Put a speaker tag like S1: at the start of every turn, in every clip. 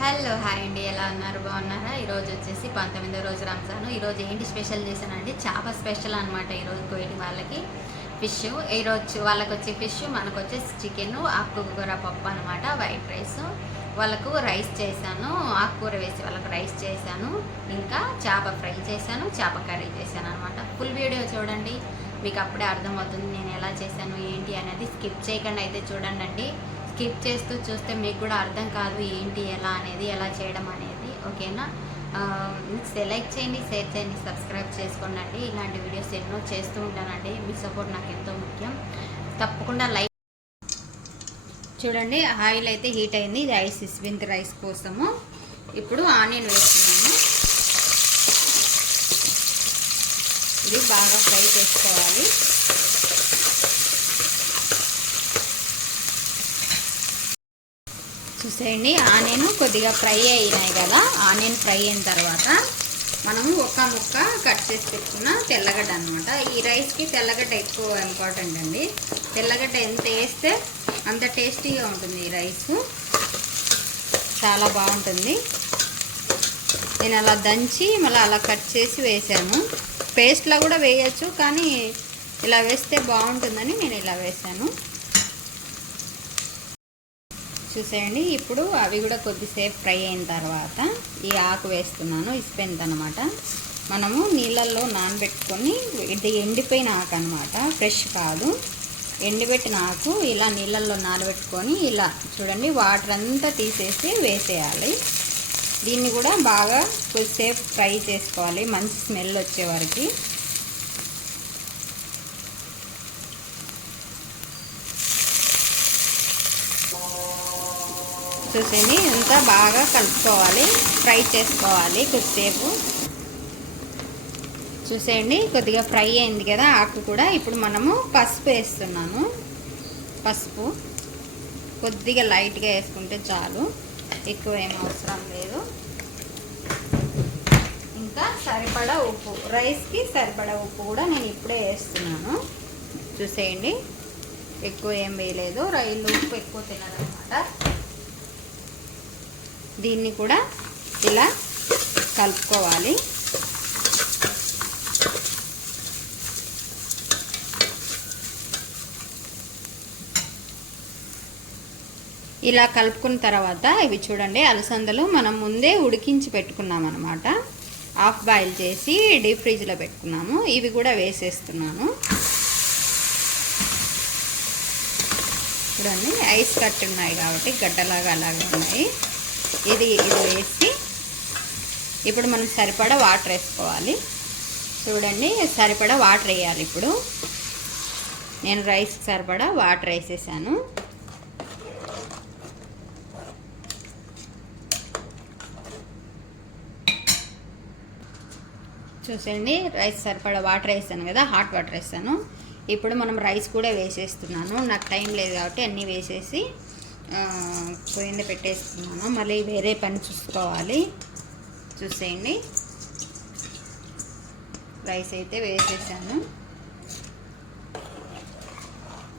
S1: Hello hi అండి. ఎలా ఉన్నారు? బాగున్నారా? ఈరోజు వచ్చేసి పంతొమ్మిదో రోజు రంజాన్. ఈరోజు ఏంటి స్పెషల్ చేశానండి చేప స్పెషల్ అనమాట ఈరోజు కోయిటి వాళ్ళకి. ఫిష్. ఈరోజు వాళ్ళకి వచ్చే ఫిష్ మనకు వచ్చేసి చికెన్ ఆకుకూర పప్పు అనమాట వైట్ రైస్. వాళ్ళకు రైస్ చేశాను ఆకుకూర వేసి వాళ్ళకు రైస్ చేశాను ఇంకా చేప ఫ్రై చేశాను చేప కర్రీ చేశాను అనమాట ఫుల్ వీడియో చూడండి. మీకు అప్పుడే అర్థమవుతుంది నేను ఎలా చేశాను ఏంటి అనేది. స్కిప్ చేయకుండా అయితే చూడండి అండి స్కిప్ చేస్తూ చూస్తే మీకు కూడా అర్థం కాదు ఏంటి ఎలా అనేది ఎలా చేయడం అనేది. ఓకేనా? సెలెక్ట్ చేయండి షేర్ చేయండి సబ్స్క్రైబ్ చేసుకోండి. ఇలాంటి వీడియోస్ ఎన్నో చేస్తూ ఉంటానండి. మీ సపోర్ట్ నాకు ఎంతో ముఖ్యం. తప్పకుండా లైక్ చూడండి ఆయిల్ అయితే హీట్ అయింది. ఇది రైస్ ఇస్వింత్ రైస్ కోసము ఇప్పుడు ఆనియన్ వేస్తున్నాము ఇది బాగా ఫ్రై చేసుకోవాలి. చూసేయండి ఆనియన్ కొద్దిగా ఫ్రై అయినాయి కదా. ఆనియన్ ఫ్రై అయిన తర్వాత మనము ఒక ముక్క కట్ చేసి పెట్టుకున్న తెల్లగడ్డ అనమాట ఈ రైస్కి తెల్లగడ్డ ఎక్కువ ఇంపార్టెంట్ అండి. తెల్లగడ్డ ఎంత వేస్తే అంత టేస్టీగా ఉంటుంది ఈ రైస్. చాలా బాగుంటుంది. నేను అలా దంచి మళ్ళీ అలా కట్ చేసి వేసాను. పేస్ట్లో కూడా వేయచ్చు కానీ ఇలా వేస్తే బాగుంటుందని నేను ఇలా వేసాను. చూసేయండి. ఇప్పుడు అవి కూడా కొద్దిసేపు ఫ్రై అయిన తర్వాత ఈ ఆకు వేస్తున్నాను ఇసిపోయింది అనమాట మనము నీళ్ళల్లో నానబెట్టుకొని ఇది ఎండిపోయిన ఆకు అనమాట ఫ్రెష్ కాదు. ఎండిపెట్టిన ఆకు ఇలా నీళ్ళల్లో నానబెట్టుకొని ఇలా చూడండి వాటర్ అంతా తీసేసి వేసేయాలి. దీన్ని కూడా బాగా కొద్దిసేపు ఫ్రై చేసుకోవాలి మంచి స్మెల్ వచ్చే వరకు. చూసేది అంతా బాగా కలుపుకోవాలి. ఫ్రై చేసుకోవాలి కొద్దిసేపు. చూసేయండి. కొద్దిగా ఫ్రై అయింది కదా ఆకు కూడా. ఇప్పుడు మనము పసుపు వేస్తున్నాను. పసుపు. కొద్దిగా లైట్గా వేసుకుంటే చాలు. ఎక్కువ ఏం అవసరం లేదు. ఇంకా సరిపడా ఉప్పు. రైస్కి సరిపడా ఉప్పు కూడా నేను ఇప్పుడే వేస్తున్నాను. చూసేయండి. ఎక్కువ ఏం వేయలేదు. రైలు ఉప్పు ఎక్కువ తినదనమాట దీన్ని కూడా ఇలా కలుపుకోవాలి. ఇలా కలుపుకున్న తర్వాత ఇవి చూడండి అలసందలు మనం ముందే ఉడికించి పెట్టుకున్నాం అనమాట హాఫ్ బాయిల్ చేసి డీప్ ఫ్రిడ్జ్లో పెట్టుకున్నాము. ఇవి కూడా వేసేస్తున్నాను. చూడండి ఐస్ కట్ ఉన్నాయి కాబట్టి గడ్డలాగా అలాగే ఉన్నాయి. ఇది ఇది వేసి ఇప్పుడు మనం సరిపడా వాటర్ వేసుకోవాలి. చూడండి సరిపడా వాటర్ వేయాలి ఇప్పుడు. నేను రైస్ సరిపడా వాటర్ వేసేసాను. చూసండి రైస్ సరిపడా వాటర్ వేసాను కదా హాట్ వాటర్ వేసాను. ఇప్పుడు మనం రైస్ కూడా వేసేస్తున్నాను. నాకు టైం లేదు కాబట్టి అన్నీ వేసేసి పోయింది పెట్టేస్తున్నాను. మళ్ళీ వేరే పని చూసుకోవాలి. చూసేయండి. రైస్ అయితే వేసేసాను.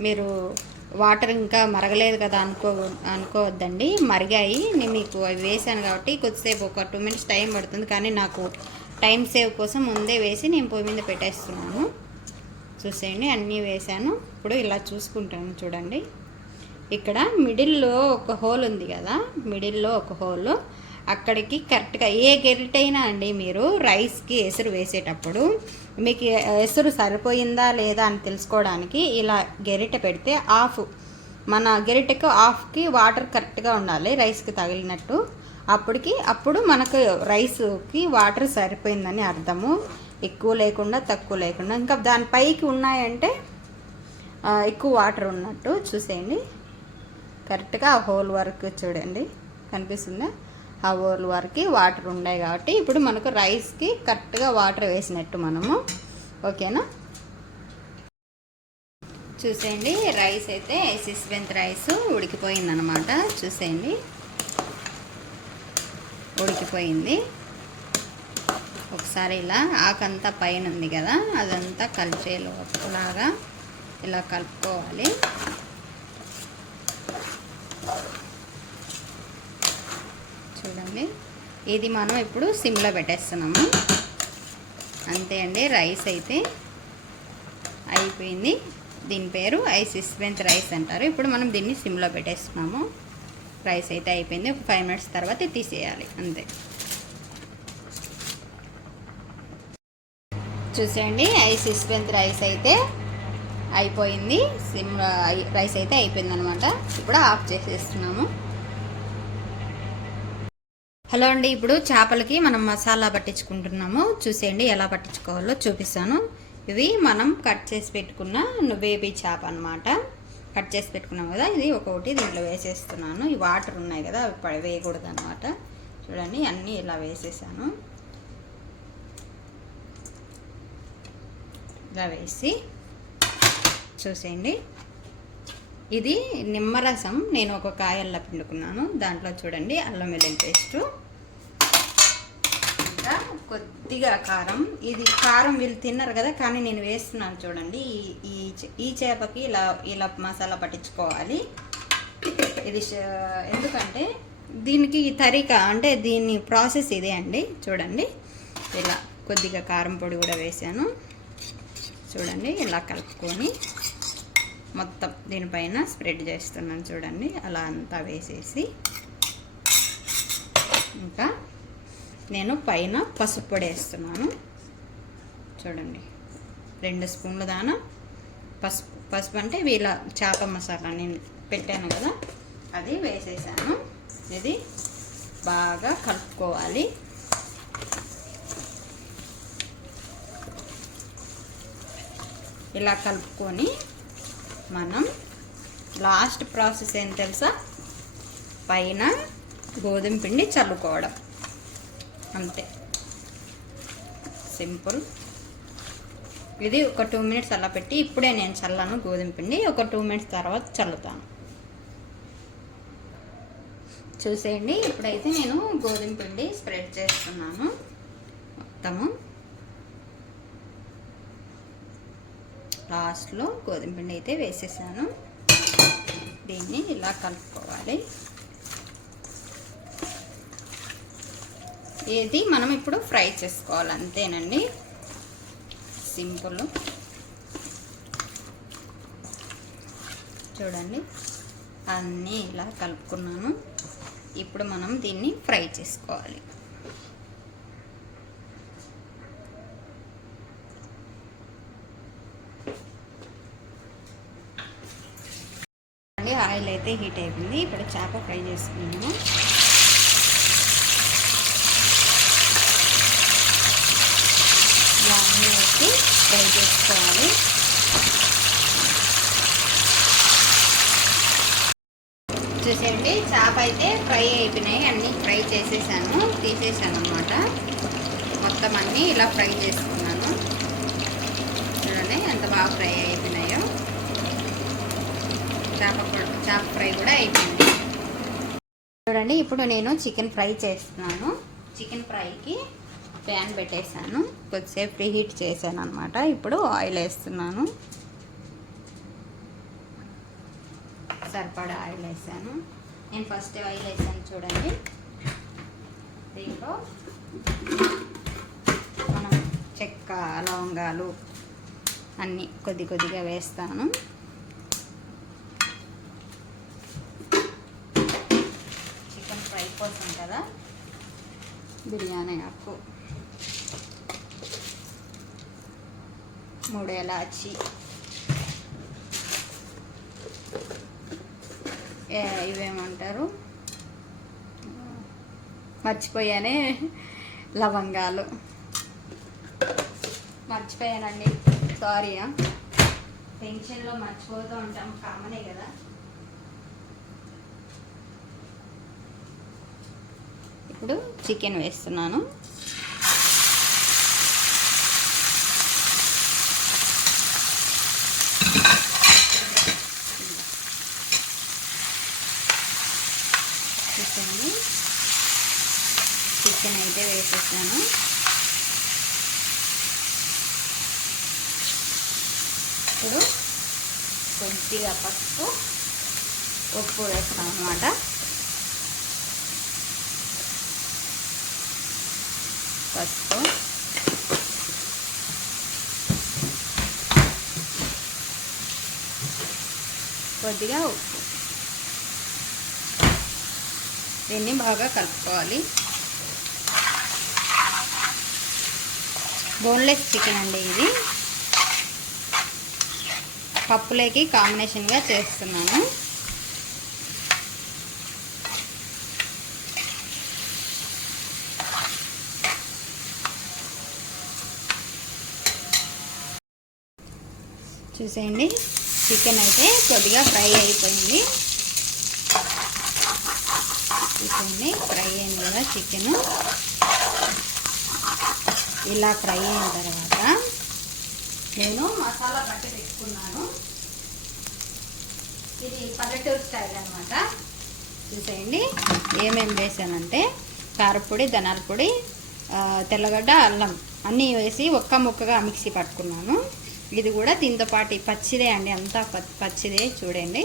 S1: మీరు వాటర్ ఇంకా మరగలేదు కదా అనుకో అనుకోవద్దండి. మరిగాయి. నేను మీకు అవి వేసాను కాబట్టి కొద్దిసేపు ఒక టూ మినిట్స్ టైం పడుతుంది. కానీ నాకు టైం సేవ్ కోసం ముందే వేసి నేను పొయ్యి మీద పెట్టేస్తున్నాను. చూసేయండి. అన్నీ వేసాను. ఇప్పుడు ఇలా చూసుకుంటాను. చూడండి. ఇక్కడ మిడిల్లో ఒక హోల్ ఉంది కదా మిడిల్లో ఒక హోల్. అక్కడికి కరెక్ట్గా ఏ గెరిటైనా అండి మీరు రైస్కి ఎసురు వేసేటప్పుడు మీకు ఎసురు సరిపోయిందా లేదా అని తెలుసుకోవడానికి ఇలా గెరిట పెడితే ఆఫ్ మన గెరిటకు ఆఫ్కి వాటర్ కరెక్ట్గా ఉండాలి రైస్కి తగిలినట్టు. అప్పటికి అప్పుడు మనకు రైస్కి వాటర్ సరిపోయిందని అర్థము. ఎక్కువ లేకుండా తక్కువ లేకుండా. ఇంకా దాని పైకి ఉన్నాయంటే ఎక్కువ వాటర్ ఉన్నట్టు చూసేయండి. కరెక్ట్గా ఆ హోల్ వరకు చూడండి కనిపిస్తుందా? ఆ హోల్ వరకు వాటర్ ఉన్నాయి కాబట్టి ఇప్పుడు మనకు రైస్కి కరెక్ట్గా వాటర్ వేసినట్టు మనము ఓకేనా? చూసేయండి రైస్ అయితే సిస్వెంత్ రైస్ ఉడికిపోయిందనమాట చూసేయండి. ఉడికిపోయింది. ఒకసారి ఇలా ఆకంతా పైన ఉంది కదా అదంతా కలిపేలాగా ఇలా కలుపుకోవాలి. చూడండి. ఇది మనం ఇప్పుడు సిమ్లో పెట్టేస్తున్నాము. అంతే అండి రైస్ అయితే అయిపోయింది. దీని పేరు ఐస్ ఇస్వెంత్ రైస్ అంటారు. ఇప్పుడు మనం దీన్ని సిమ్లో పెట్టేస్తున్నాము. రైస్ అయితే అయిపోయింది. ఒక ఫైవ్ మినిట్స్ తర్వాత తీసేయాలి. అంతే. చూసేయండి ఐస్ ఇస్వెంత్ రైస్ అయితే అయిపోయింది. సిమ్ రైస్ అయితే అయిపోయింది అనమాట ఇప్పుడు ఆఫ్ చేసేస్తున్నాము. హలో అండి ఇప్పుడు చేపలకి మనం మసాలా పట్టించుకుంటున్నాము. చూసేయండి ఎలా పట్టించుకోవాలో చూపిస్తాను. ఇవి మనం కట్ చేసి పెట్టుకున్న బేబీ చేప అనమాట కట్ చేసి పెట్టుకున్నాం కదా ఇది ఒకటి దీంట్లో వేసేస్తున్నాను. ఈ వాటర్ ఉన్నాయి కదా అవి వేయకూడదు అనమాట చూడండి అన్నీ ఇలా వేసేసాను. ఇలా వేసి చూసేయండి. ఇది నిమ్మరసం. నేను ఒక కాయల్లా పిండుకున్నాను. దాంట్లో చూడండి అల్లం వెల్లుల్లి పేస్టు. ఇంకా కొద్దిగా కారం. ఇది కారం వీళ్ళు తిన్నారు కదా కానీ నేను వేస్తున్నాను చూడండి. ఈ- ఈ చేపకి ఇలా ఇలా మసాలా పట్టించుకోవాలి. ఇది ఎందుకంటే దీనికి ఈ తరిక అంటే దీని ప్రాసెస్ ఇదే అండి. చూడండి. ఇలా కొద్దిగా కారం పొడి కూడా వేసాను. చూడండి ఇలా కలుపుకొని. మొత్తం దీనిపైన స్ప్రెడ్ చేస్తున్నాను చూడండి. అలా అంతా వేసేసి ఇంకా నేను పైన పసుపు పొడి వేస్తున్నాను. చూడండి. రెండు స్పూన్ల దానా పసుపు పసుపు అంటే వీళ్ళ చేప మసాలా నేను పెట్టాను కదా అది వేసేసాను. ఇది బాగా కలుపుకోవాలి. ఇలా కలుపుకొని మనం లాస్ట్ ప్రాసెస్ ఏం తెలుసా? పైన గోధుమ పిండి చల్లుకోవడం. అంతే. సింపుల్. ఇది ఒక టూ మినిట్స్ అలా పెట్టి ఇప్పుడే నేను చల్లాను గోధుమ పిండి. ఒక టూ మినిట్స్ తర్వాత చల్లుతాను. చూసేయండి. ఇప్పుడైతే నేను గోధుమ పిండి స్ప్రెడ్ చేస్తున్నాను. మొత్తము. లాస్ట్లో గోధుమ పిండి అయితే వేసేసాను. దీన్ని ఇలా కలుపుకోవాలి. ఇది మనం ఇప్పుడు ఫ్రై చేసుకోవాలి అంతేనండి. సింపుల్. చూడండి అన్నీ ఇలా కలుపుకున్నాను. ఇప్పుడు మనం దీన్ని ఫ్రై చేసుకోవాలి అండి ఆయిల్ అయితే హీట్ అయిపోయింది. ఇప్పుడు చేప ఫ్రై చేసుకున్నాము ఇలా అన్నీ వేసి ఫ్రై చేసుకోవాలి. చూసేయండి చేప అయితే ఫ్రై అయిపోయినాయి. అన్నీ ఫ్రై చేసేసాను తీసేసాను అనమాట మొత్తం అన్నీ ఇలా ఫ్రై చేసుకున్నాను. చూడండి ఎంత బాగా ఫ్రై అయిపోయినాయో. చేప కూడా- చేప ఫ్రై కూడా అయిపోయింది. చూడండి ఇప్పుడు నేను చికెన్ ఫ్రై చేస్తున్నాను. చికెన్ ఫ్రైకి ప్యాన్ పెట్టేశాను. కొద్దిసేపు ప్రీహీట్ చేశాను అనమాట ఇప్పుడు ఆయిల్ వేస్తున్నాను. సరిపడా ఆయిల్ వేసాను నేను ఫస్ట్ ఆయిల్ వేసాను చూడండి. దీంట్లో మనం చెక్క లవంగాలు అన్నీ కొద్ది కొద్దిగా వేస్తాను చికెన్ ఫ్రై కోసం కదా? బిర్యానీ ఆకు. మూడు ఎలాచి. ఇవేమంటారు? మర్చిపోయానే లవంగాలు. మర్చిపోయానండి. సారీ టెన్షన్లో మర్చిపోతూ ఉంటాం కామనే కదా. ఇప్పుడు చికెన్ వేస్తున్నాను. చూసండి చికెన్ అయితే వేసేసాను. ఇప్పుడు కొద్దిగా పసుపు ఉప్పు వేస్తాం అన్నమాట పసుపు. కొద్దిగా ఉప్పు. దీన్ని బాగా కలుపుకోవాలి. బోన్లెస్ చికెన్ అండి ఇది. పప్పులోకి కాంబినేషన్గా చేస్తున్నాను. చూసేయండి. చికెన్ అయితే కొద్దిగా ఫ్రై అయిపోయింది. చూసేయండి ఫ్రై అయింది కదా చికెన్ ఇలా ఫ్రై అయిన తర్వాత నేను మసాలా పట్టి పెట్టుకున్నాను. ఇది పల్లెటూరు స్టైల్ అనమాట చూసేయండి ఏమేమి వేసానంటే కారపొడి ధనాల పొడి తెల్లగడ్డ అల్లం అన్నీ వేసి ఒక్క ముక్కగా మిక్సీ పట్టుకున్నాను. ఇది కూడా దీంతో పాటు పచ్చిదే అండి అంతా పచ్చిదే చూడండి.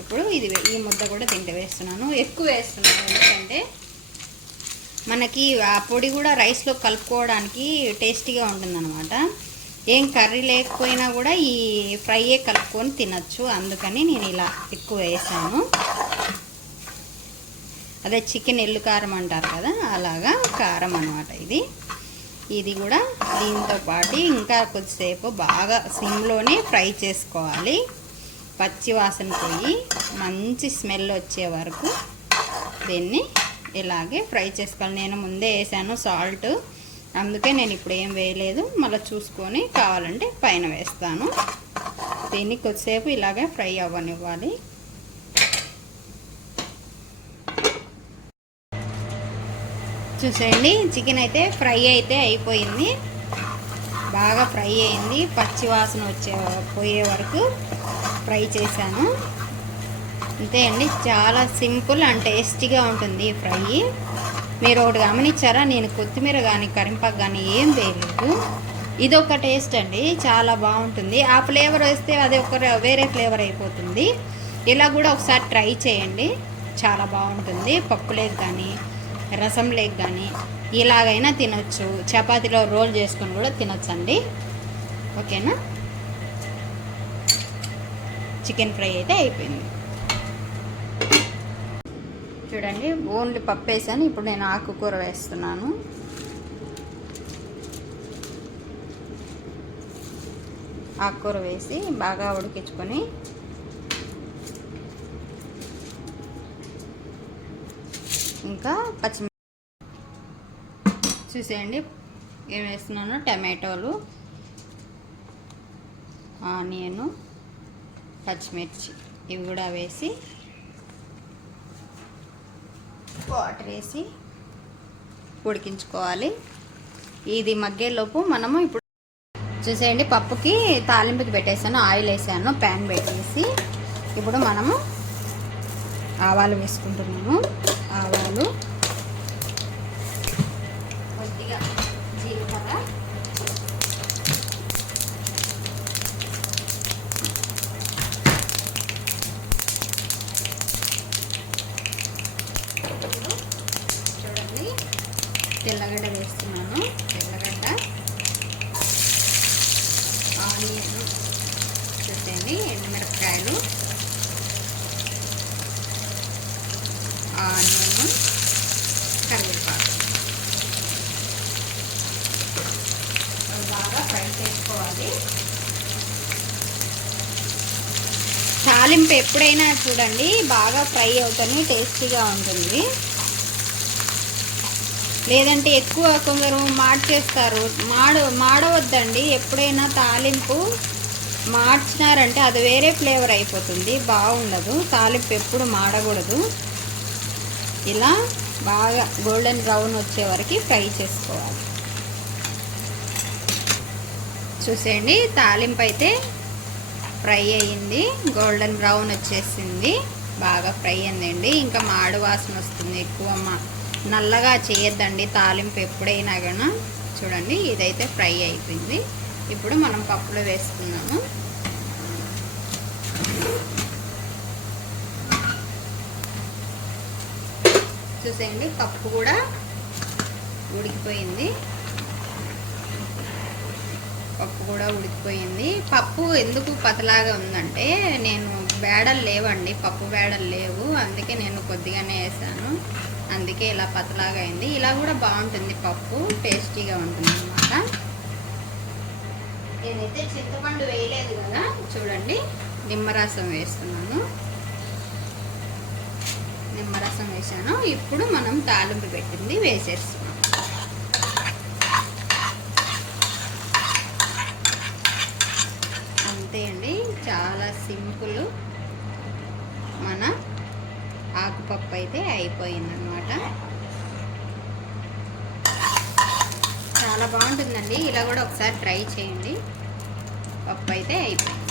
S1: ఇప్పుడు ఇది ఈ ముద్ద కూడా తింటే వేస్తున్నాను. ఎక్కువ వేస్తున్నాను ఎందుకంటే మనకి ఆ పొడి కూడా రైస్లో కలుపుకోవడానికి టేస్టీగా ఉంటుందన్నమాట. ఏం కర్రీ లేకపోయినా కూడా ఈ ఫ్రైయే కలుపుకొని తినచ్చు. అందుకని నేను ఇలా ఎక్కువ వేసాను. అదే చికెన్ ఎల్లు కారం అంటారు కదా అలాగా కారం అనమాట ఇది. ఇది కూడా దీంతో పాటు ఇంకా కొద్దిసేపు బాగా సిమ్లోనే ఫ్రై చేసుకోవాలి. పచ్చి వాసన పోయి మంచి స్మెల్ వచ్చే వరకు దీన్ని ఇలాగే ఫ్రై చేసుకోవాలి. నేను ముందే వేసాను సాల్ట్. అందుకే నేను ఇప్పుడు ఏం వేయలేదు. మళ్ళీ చూసుకొని కావాలంటే పైన వేస్తాను. దీన్ని కొద్దిసేపు ఇలాగే ఫ్రై అవ్వనివ్వాలి. చూసేయండి. చికెన్ అయితే ఫ్రై అయితే అయిపోయింది. బాగా ఫ్రై అయింది. పచ్చి వాసన వచ్చే పోయే వరకు ఫ్రై చేశాను. అంతే అండి. చాలా సింపుల్ అండ్ టేస్టీగా ఉంటుంది ఫ్రై. మీరు ఒకటి గమనించారా? నేను కొత్తిమీర కానీ కరింపాకు కానీ ఏం వేయలేదు. ఇది ఒక టేస్ట్ అండి. చాలా బాగుంటుంది. ఆ ఫ్లేవర్ వేస్తే అది ఒక వేరే ఫ్లేవర్ అయిపోతుంది. ఇలా కూడా ఒకసారి ట్రై చేయండి. చాలా బాగుంటుంది. పప్పులేకి కానీ. రసం లేక్ కానీ ఇలాగైనా తినొచ్చు. చపాతీలో రోల్ చేసుకొని కూడా తినొచ్చండి. ఓకేనా? చికెన్ ఫ్రై అయితే అయిపోయింది. చూడండి ఓన్లీ పప్పు వేసాను ఇప్పుడు నేను ఆకుకూర వేస్తున్నాను. ఆకుకూర వేసి బాగా ఉడికించుకొని ఇంకా పచ్చి చూసేయండి. ఏం వేస్తున్నాను? టమాటోలు ఆనియను పచ్చిమిర్చి. ఇవి కూడా వేసి వాటర్ వేసి ఉడికించుకోవాలి. ఇది మగ్గేలోపు మనము ఇప్పుడు చూసేయండి. పప్పుకి తాలింపుకి పెట్టేసాను ఆయిల్ వేసాను ప్యాన్ పెట్టేసి ఇప్పుడు మనము ఆవాలు వేసుకుంటున్నాను. ఆవాలు కొద్దిగా జీలకర్ర ఇప్పుడు చూడండి తెల్లగడ్డ వేస్తున్నాను తెల్లగడ్డ ఆనియన్ చూసేయండి ఎండుమిరపకాయలు ఆనియన్ కరివేపాకు. బాగా ఫ్రై చేసుకోవాలి. తాలింపు ఎప్పుడైనా చూడండి బాగా ఫ్రై అవుతుంది టేస్టీగా ఉంటుంది. లేదంటే ఎక్కువ కొందరు మార్చేస్తారు మాడ మాడవద్దండి. ఎప్పుడైనా తాలింపు మార్చినారంటే అది వేరే ఫ్లేవర్ అయిపోతుంది బాగుండదు. తాలింపు ఎప్పుడు మాడకూడదు. ఇలా బాగా గోల్డెన్ బ్రౌన్ వచ్చే వరకు ఫ్రై చేసుకోవాలి. చూసేయండి తాలింపు అయితే ఫ్రై అయ్యింది గోల్డెన్ బ్రౌన్ వచ్చేసింది బాగా ఫ్రై అయిందండి. ఇంకా మాడు వాసన వస్తుంది ఎక్కువ మా నల్లగా చేయొద్దండి తాలింపు ఎప్పుడైనా కానీ చూడండి ఇదైతే ఫ్రై అయిపోయింది. ఇప్పుడు మనం పప్పులో వేసుకున్నాము చూసేయండి పప్పు కూడా ఉడికిపోయింది. పప్పు కూడా ఉడికిపోయింది. పప్పు ఎందుకు పతలాగా ఉందంటే నేను బేడలు లేవండి పప్పు బేడలు లేవు. అందుకే నేను కొద్దిగానే వేసాను. అందుకే ఇలా పతలాగా అయింది. ఇలా కూడా బాగుంటుంది పప్పు టేస్టీగా ఉంటుంది అన్నమాట. నేనైతే చింతపండు వేయలేదు కదా చూడండి నిమ్మరసం వేస్తున్నాను. నిమ్మరసం వేసాను. ఇప్పుడు మనం తాలింపు పెట్టింది వేసేస్తున్నాం అంతే అండి. చాలా సింపుల్ మన ఆకుపప్పు అయితే అయిపోయిందనమాట చాలా బాగుంటుందండి. ఇలా కూడా ఒకసారి ట్రై చేయండి. పప్పు అయితే అయిపోయింది.